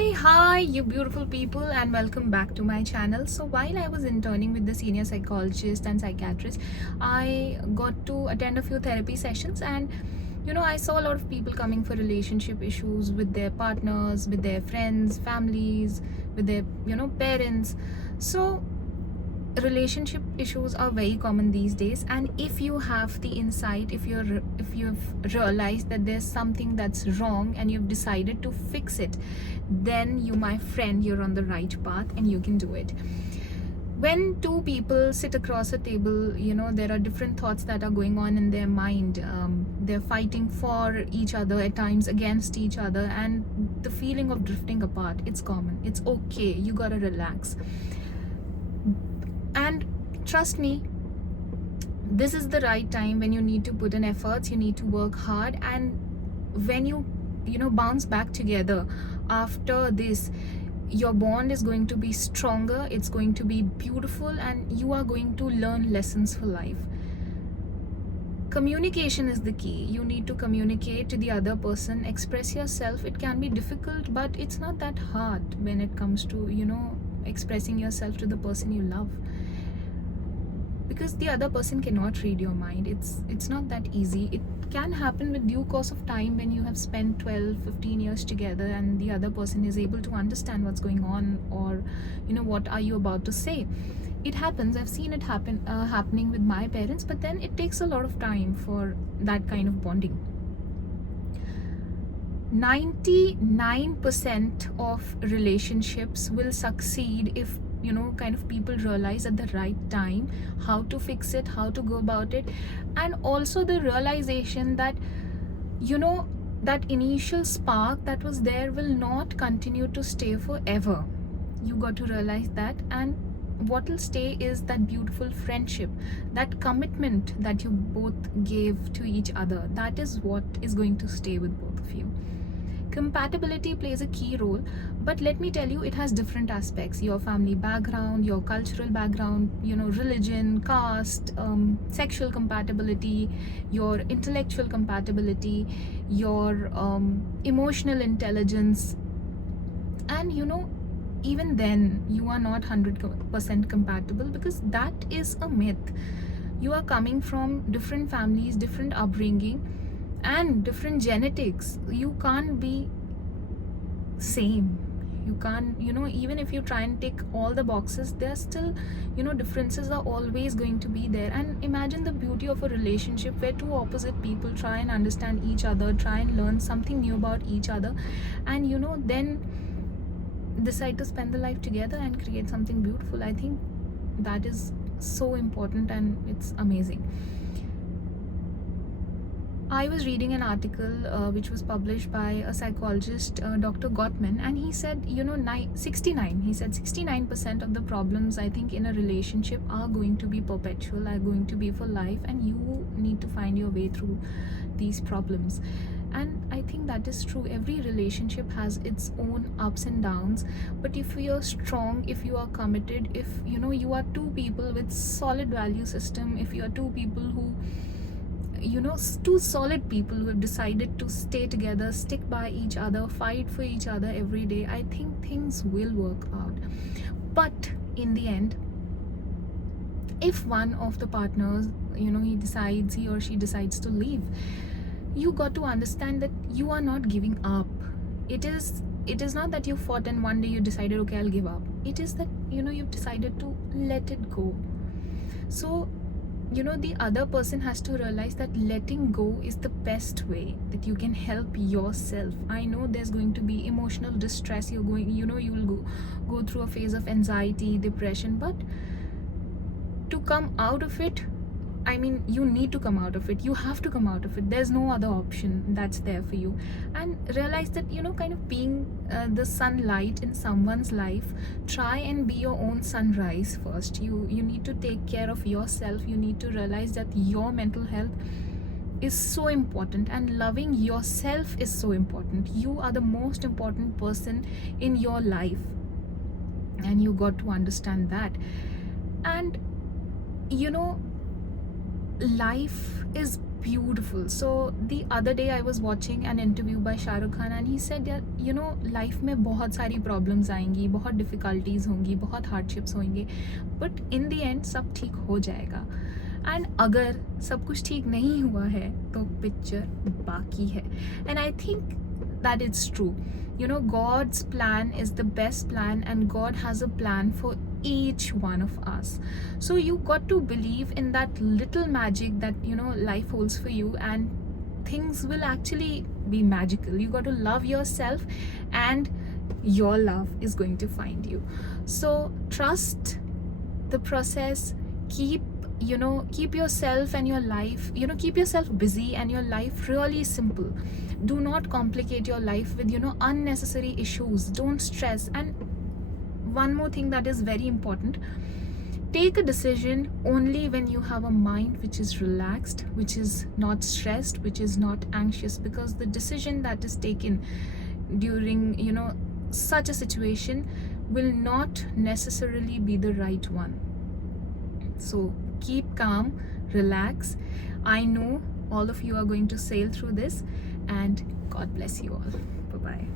Hi, you beautiful people, and welcome back to my channel. So, while I was interning with the senior psychologist and psychiatrist, I got to attend a few therapy sessions, and I saw a lot of people coming for relationship issues with their partners, with their friends, families, with their parents. So, relationship issues are very common these days, and if you have the insight, if you've realized that there's something that's wrong and you've decided to fix it, then you, my friend, you're on the right path and you can do it. When two people sit across a table, there are different thoughts that are going on in their mind. They're fighting for each other, at times against each other, and the feeling of drifting apart, it's common. It's okay, you gotta relax. And trust me, this is the right time when you need to put in efforts, you need to work hard, and when you bounce back together after this, your bond is going to be stronger, it's going to be beautiful, and you are going to learn lessons for life. Communication is the key. You need to communicate to the other person, express yourself. It can be difficult, but it's not that hard when it comes to expressing yourself to the person you love, because the other person cannot read your mind. It's not that easy. It can happen with due course of time, when you have spent 12-15 years together and the other person is able to understand what's going on, or what are you about to say. It happens. I've seen it happening with my parents, but then it takes a lot of time for that kind of bonding. 99% of relationships will succeed if kind of people realize at the right time how to fix it, how to go about it, and also the realization that that initial spark that was there will not continue to stay forever. You got to realize that, and what will stay is that beautiful friendship, that commitment that you both gave to each other. That is what is going to stay with both of you. Compatibility plays a key role, but let me tell you, it has different aspects. Your family background, your cultural background, religion, caste, sexual compatibility, your intellectual compatibility, your emotional intelligence, and even then you are not 100% compatible, because that is a myth. You are coming from different families, different upbringing, and different genetics. You can't be same. You can't, even if you try and tick all the boxes, there's still differences are always going to be there. And imagine the beauty of a relationship where two opposite people try and understand each other, try and learn something new about each other, and then decide to spend the life together and create something beautiful. I think that is so important, and it's amazing. I was reading an article which was published by a psychologist, Dr. Gottman, and he said, 69, he said 69% of the problems, I think, in a relationship are going to be perpetual, are going to be for life, and you need to find your way through these problems. And I think that is true. Every relationship has its own ups and downs, but if you are strong, if you are committed, if you are two people with solid value system, if you are two people who two solid people who have decided to stay together, stick by each other, fight for each other every day, I think things will work out. But in the end, if one of the partners, he or she decides to leave, you got to understand that you are not giving up. It is not that you fought and one day you decided, okay, I'll give up. It is that you've decided to let it go. So the other person has to realize that letting go is the best way that you can help yourself. I know there's going to be emotional distress. You're going, you will go through a phase of anxiety, depression, but to come out of it, I mean, you need to come out of it. You have to come out of it. There's no other option that's there for you. And realize that, kind of being the sunlight in someone's life, try and be your own sunrise first. You need to take care of yourself. You need to realize that your mental health is so important, and loving yourself is so important. You are the most important person in your life, and you got to understand that. And life is beautiful. So the other day I was watching an interview by Shah Rukh Khan and he said that life में बहुत सारी problems आएंगी, बहुत difficulties होंगी, बहुत hardships होंगे, but in the end सब ठीक हो जाएगा. एंड अगर सब कुछ ठीक नहीं हुआ है तो पिक्चर बाकी है. And I think that it's true. God's plan is the best plan, and God has a plan for each one of us. So you got to believe in that little magic that life holds for you, and things will actually be magical. You got to love yourself, and your love is going to find you. So trust the process. Keep yourself and your life, keep yourself busy and your life really simple. Do not complicate your life with unnecessary issues. Don't stress. And one more thing that is very important: take a decision only when you have a mind which is relaxed, which is not stressed, which is not anxious, because the decision that is taken during such a situation will not necessarily be the right one. So keep calm, relax. I know all of you are going to sail through this, and God bless you all. Bye bye.